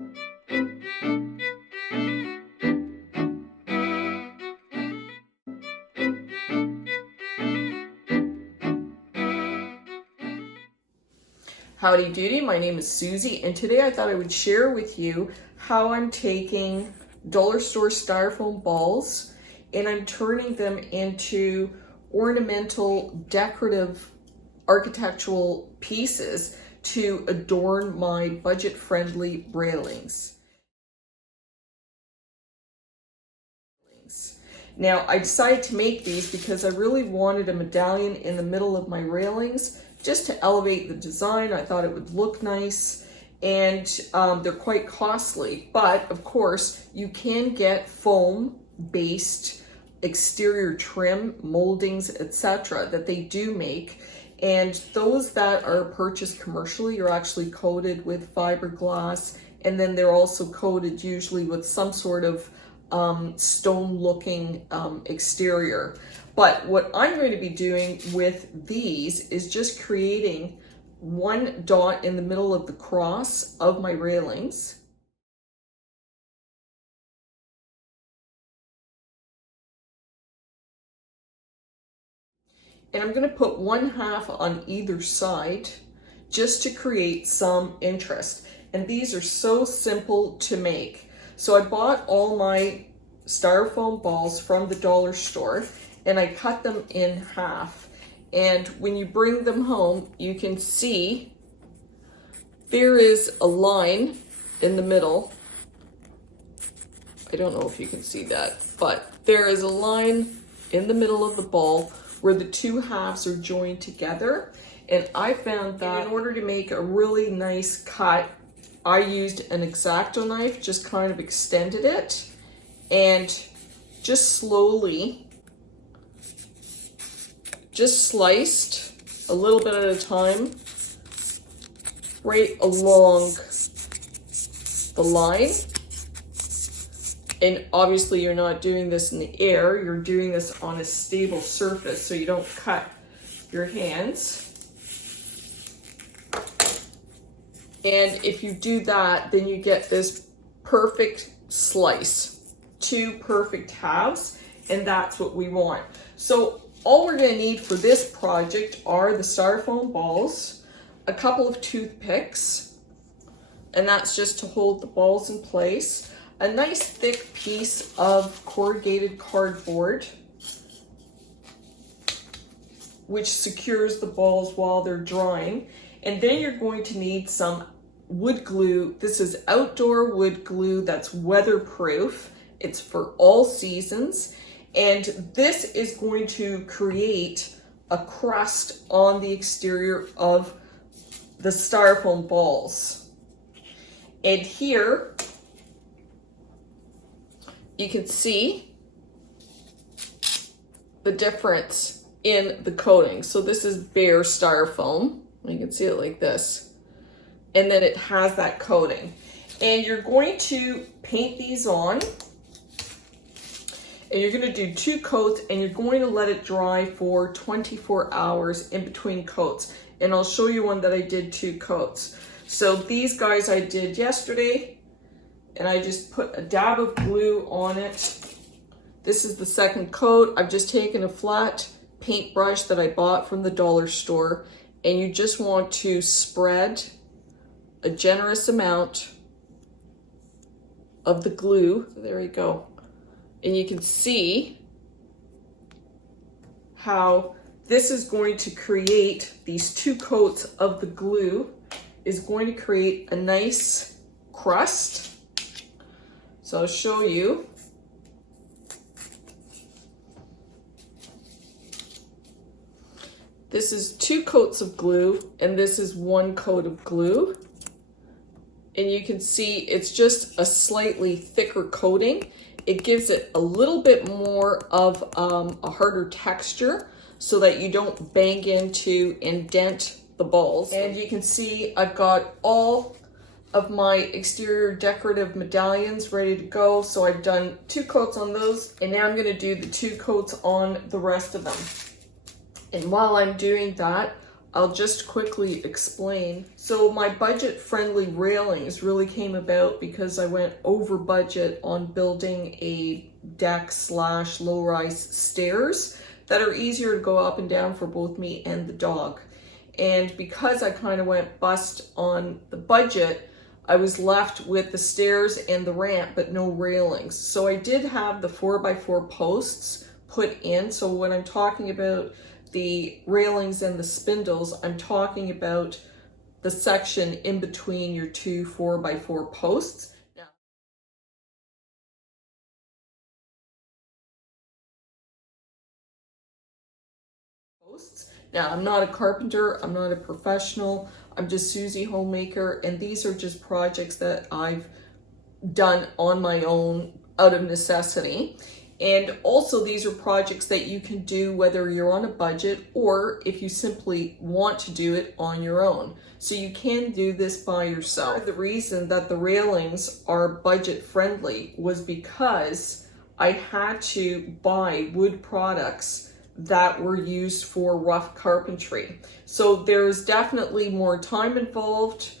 Howdy doody, my name is Susie, and today I thought I would share with you how I'm taking dollar store styrofoam balls and I'm turning them into ornamental, decorative, architectural pieces to adorn my budget-friendly railings. Now, I decided to make these because I really wanted a medallion in the middle of my railings just to elevate the design. I thought it would look nice, and they're quite costly. But of course, you can get foam-based exterior trim, moldings, etc. that they do make. And those that are purchased commercially are actually coated with fiberglass, and then they're also coated usually with some sort of stone-looking exterior. But what I'm going to be doing with these is just creating one dot in the middle of the cross of my railings. And I'm going to put one half on either side just to create some interest. And these are so simple to make. So I bought all my styrofoam balls from the dollar store and I cut them in half. And when you bring them home, you can see there is a line in the middle. I don't know if you can see that, but there is a line in the middle of the ball where the two halves are joined together. And I found that in order to make a really nice cut, I used an X-Acto knife, just kind of extended it and just slowly, just sliced a little bit at a time right along the line. And obviously you're not doing this in the air, you're doing this on a stable surface so you don't cut your hands. And if you do that, then you get this perfect slice, two perfect halves, and that's what we want. So all we're gonna need for this project are the styrofoam balls, a couple of toothpicks, and that's just to hold the balls in place, a nice thick piece of corrugated cardboard, which secures the balls while they're drying. And then you're going to need some wood glue. This is outdoor wood glue that's weatherproof. It's for all seasons. And this is going to create a crust on the exterior of the styrofoam balls. And here you can see the difference in the coating. So this is bare styrofoam. You can see it like this. And then it has that coating. And you're going to paint these on. And you're going to do 2 coats and you're going to let it dry for 24 hours in between coats. And I'll show you one that I did 2 coats. So these guys I did yesterday and I just put a dab of glue on it. This is the second coat. I've just taken a flat paintbrush that I bought from the dollar store, and you just want to spread a generous amount of the glue. There you go. And you can see how this is going to create, these 2 coats of the glue is going to create a nice crust. So I'll show you. This is 2 coats of glue and this is 1 coat of glue. And you can see it's just a slightly thicker coating. It gives it a little bit more of a harder texture so that you don't bang into and dent the balls. And you can see I've got all of my exterior decorative medallions ready to go. So I've done 2 coats on those, and now I'm gonna do the 2 coats on the rest of them. And while I'm doing that, I'll just quickly explain. So my budget-friendly railings really came about because I went over budget on building a deck slash low-rise stairs that are easier to go up and down for both me and the dog. And because I kind of went bust on the budget, I was left with the stairs and the ramp, but no railings. So I did have the 4x4 posts put in. So when I'm talking about the railings and the spindles, I'm talking about the section in between your two 4x4 posts. Now, I'm not a carpenter, I'm not a professional, I'm just Susie Homemaker, and these are just projects that I've done on my own out of necessity. And also these are projects that you can do whether you're on a budget or if you simply want to do it on your own. So you can do this by yourself. The reason that the railings are budget friendly was because I had to buy wood products that were used for rough carpentry. So there's definitely more time involved.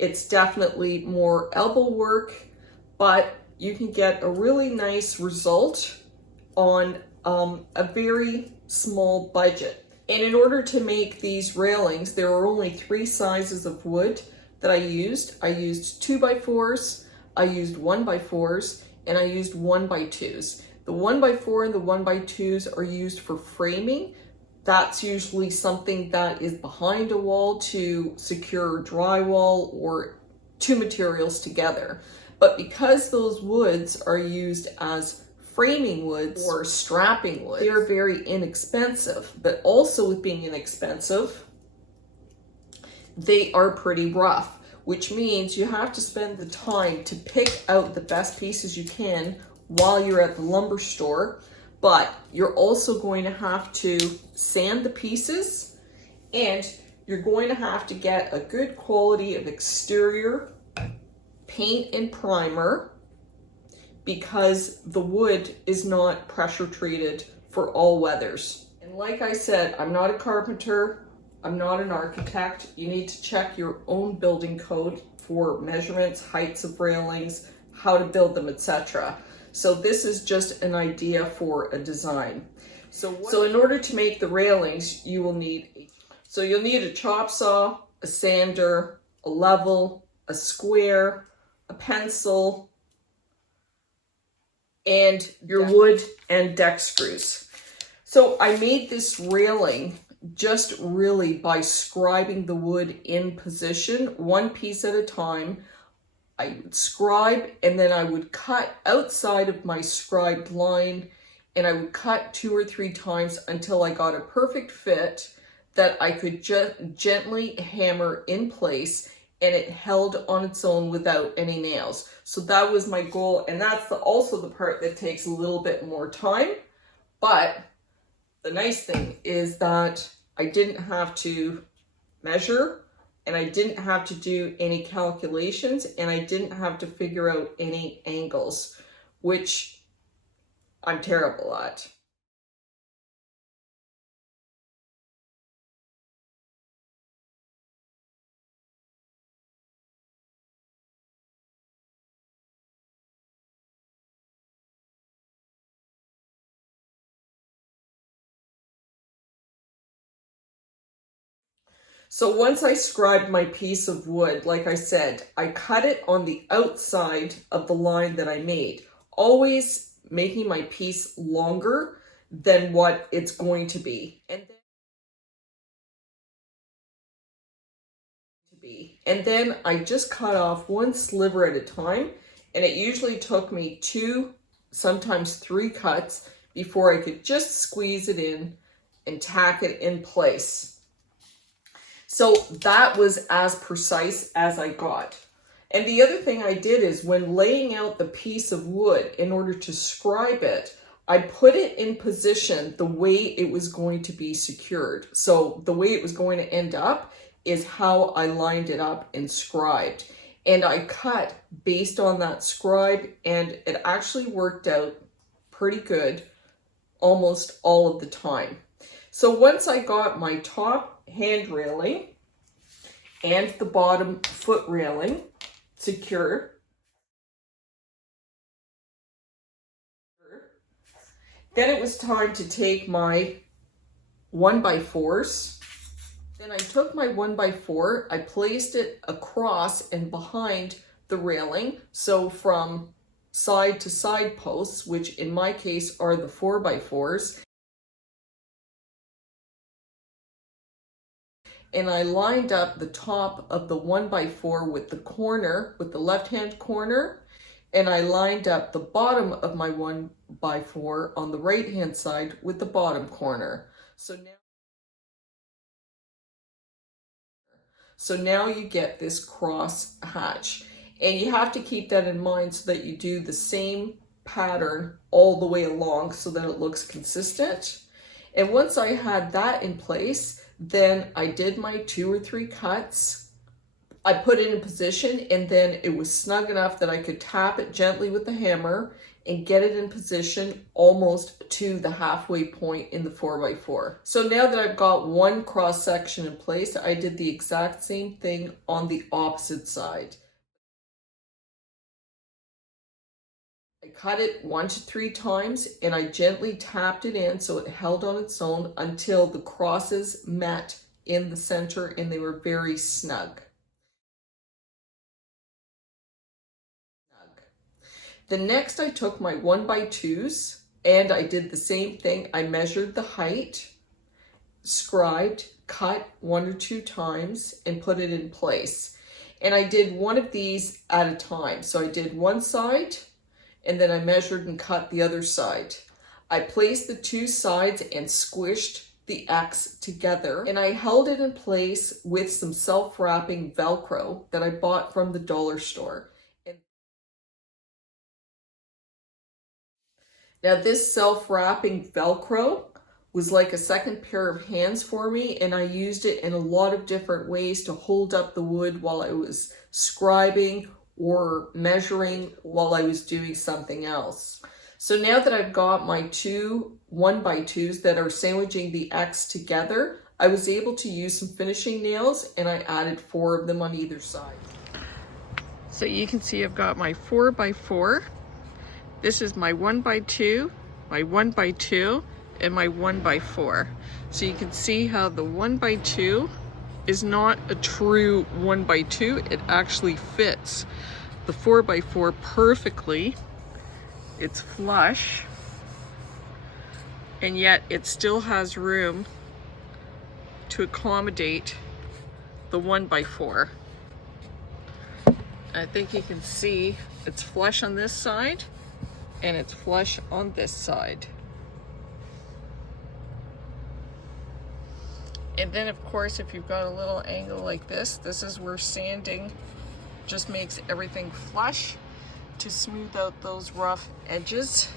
It's definitely more elbow work, but you can get a really nice result on a very small budget. And in order to make these railings, there are only 3 sizes of wood that I used. I used 2x4s, I used 1x4s, and I used 1x2s. The 1x4 and the 1x2s are used for framing. That's usually something that is behind a wall to secure drywall or 2 materials together. But because those woods are used as framing woods or strapping woods, they are very inexpensive. But also with being inexpensive, they are pretty rough, which means you have to spend the time to pick out the best pieces you can while you're at the lumber store. But you're also going to have to sand the pieces, and you're going to have to get a good quality of exterior paint and primer because the wood is not pressure treated for all weathers. And like I said, I'm not a carpenter, I'm not an architect. You need to check your own building code for measurements, heights of railings, how to build them, etc. So this is just an idea for a design. So in order to make the railings, you will need you'll need a chop saw, a sander, a level, a square, a pencil, and your wood and deck screws. So I made this railing just really by scribing the wood in position, one piece at a time. I would scribe and then I would cut outside of my scribed line, and I would cut 2 or 3 times until I got a perfect fit that I could gently hammer in place, and it held on its own without any nails. So that was my goal, and that's also the part that takes a little bit more time. But the nice thing is that I didn't have to measure, and I didn't have to do any calculations, and I didn't have to figure out any angles, which I'm terrible at. So once I scribed my piece of wood, like I said, I cut it on the outside of the line that I made, always making my piece longer than what it's going to be. And then I just cut off 1 sliver at a time, and it usually took me 2, sometimes 3 cuts before I could just squeeze it in and tack it in place. So that was as precise as I got. And the other thing I did is when laying out the piece of wood in order to scribe it, I put it in position the way it was going to be secured. So the way it was going to end up is how I lined it up and scribed. And I cut based on that scribe, and it actually worked out pretty good almost all of the time. So once I got my top hand railing and the bottom foot railing secure. Then it was time to take my 1x4s. Then I took my 1x4, I placed it across and behind the railing. So from side to side posts, which in my case are the 4x4s. And I lined up the top of the 1x4 with the corner, with the left-hand corner. And I lined up the bottom of my 1x4 on the right-hand side with the bottom corner. So now you get this cross hatch. And you have to keep that in mind so that you do the same pattern all the way along so that it looks consistent. And once I had that in place, then I did my 2 or 3 cuts. I put it in position, and then it was snug enough that I could tap it gently with the hammer and get it in position almost to the halfway point in the 4x4. So now that I've got one cross section in place, I did the exact same thing on the opposite side. I cut it 1 to 3 times and I gently tapped it in so it held on its own until the crosses met in the center and they were very snug. Then next I took my 1x2s and I did the same thing. I measured the height, scribed, cut 1 or 2 times and put it in place. And I did one of these at a time. So I did one side and then I measured and cut the other side. I placed the 2 sides and squished the X together and I held it in place with some self-wrapping Velcro that I bought from the dollar store. Now this self-wrapping Velcro was like a second pair of hands for me, and I used it in a lot of different ways to hold up the wood while I was scribing or measuring while I was doing something else. So now that I've got my 2 1x2s that are sandwiching the X together, I was able to use some finishing nails and I added 4 of them on either side. So you can see I've got my 4x4. This is my 1x2, my 1x2, and my 1x4. So you can see how the 1x2 is not a true 1x2. It actually fits the 4x4 perfectly. It's flush, and yet it still has room to accommodate the 1x4. I think you can see it's flush on this side and it's flush on this side. And then of course, if you've got a little angle like this is where sanding just makes everything flush to smooth out those rough edges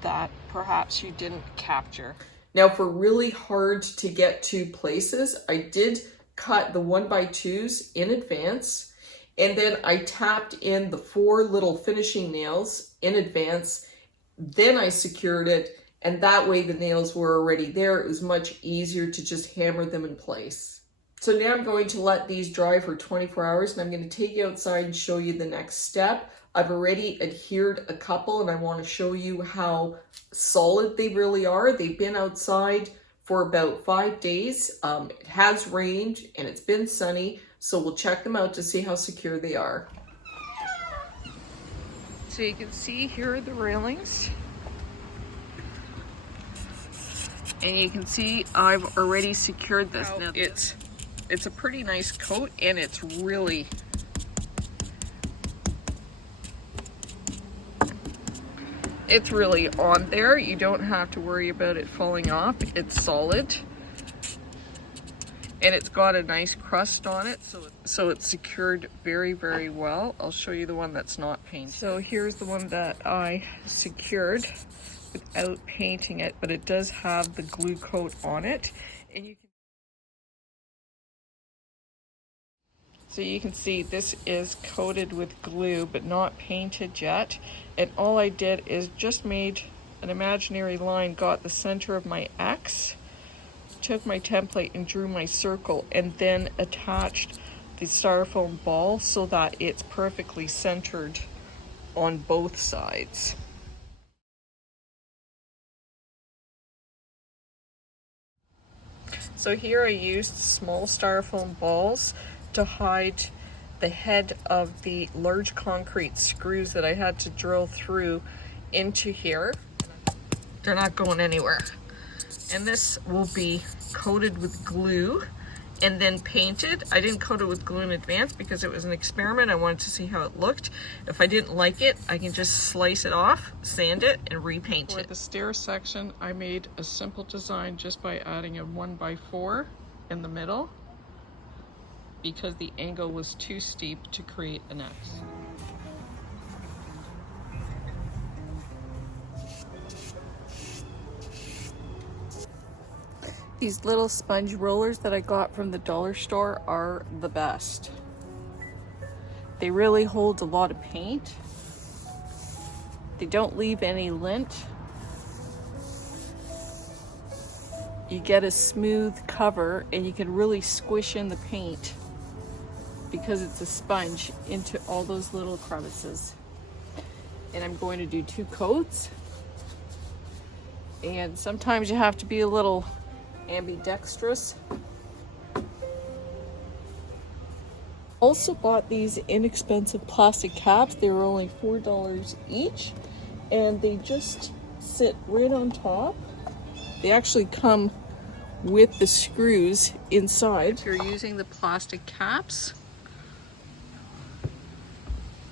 that perhaps you didn't capture. Now for really hard to get to places, I did cut the 1x2s in advance, and then I tapped in the 4 little finishing nails in advance. Then I secured it, and that way the nails were already there. It was much easier to just hammer them in place. So now I'm going to let these dry for 24 hours, and I'm going to take you outside and show you the next step. I've already adhered a couple, and I want to show you how solid they really are. They've been outside for about 5 days. It has rained and it's been sunny, so we'll check them out to see how secure they are. So you can see here are the railings. And you can see I've already secured this. Now it's a pretty nice coat, and it's really on there. You don't have to worry about it falling off. It's solid. And it's got a nice crust on it, so it's secured very, very well. I'll show you the one that's not painted. So here's the one that I secured without painting it, but it does have the glue coat on it. And so you can see this is coated with glue, but not painted yet. And all I did is just made an imaginary line, got the center of my X, took my template and drew my circle and then attached the styrofoam ball so that it's perfectly centered on both sides. So here I used small styrofoam balls to hide the head of the large concrete screws that I had to drill through into here. They're not going anywhere. And this will be coated with glue and then painted. I didn't coat it with glue in advance because it was an experiment. I wanted to see how it looked. If I didn't like it, I can just slice it off, sand it, and repaint it. For the stair section, I made a simple design just by adding a 1x4 in the middle because the angle was too steep to create an X. These little sponge rollers that I got from the dollar store are the best. They really hold a lot of paint. They don't leave any lint. You get a smooth cover and you can really squish in the paint because it's a sponge into all those little crevices. And I'm going to do 2 coats. And sometimes you have to be a little ambidextrous. Also bought these inexpensive plastic caps. They were only $4 each and they just sit right on top. They actually come with the screws inside. If you're using the plastic caps,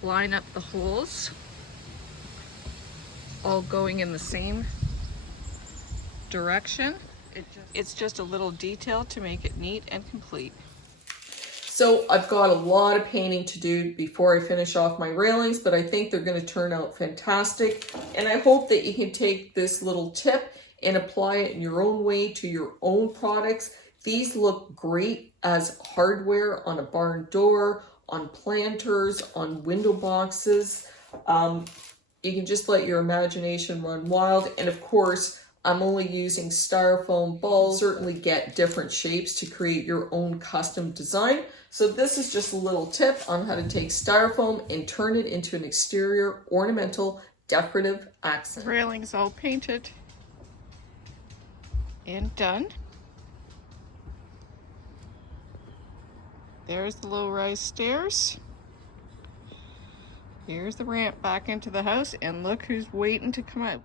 line up the holes, all going in the same direction. It's just a little detail to make it neat and complete. So I've got a lot of painting to do before I finish off my railings, but I think they're going to turn out fantastic. And I hope that you can take this little tip and apply it in your own way to your own products. These look great as hardware on a barn door, on planters, on window boxes. You can just let your imagination run wild. And of course, I'm only using styrofoam balls. Certainly get different shapes to create your own custom design. So this is just a little tip on how to take styrofoam and turn it into an exterior ornamental decorative accent. Railings all painted and done. There's the low-rise stairs. Here's the ramp back into the house, and look who's waiting to come out.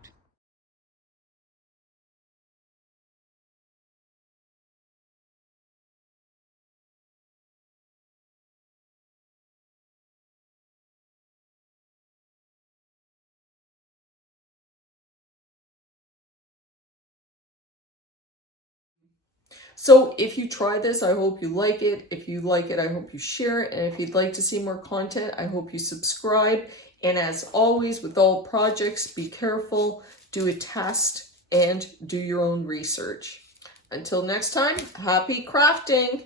So if you try this, I hope you like it. If you like it, I hope you share it. And if you'd like to see more content, I hope you subscribe. And as always, with all projects, be careful, do a test, and do your own research. Until next time, happy crafting!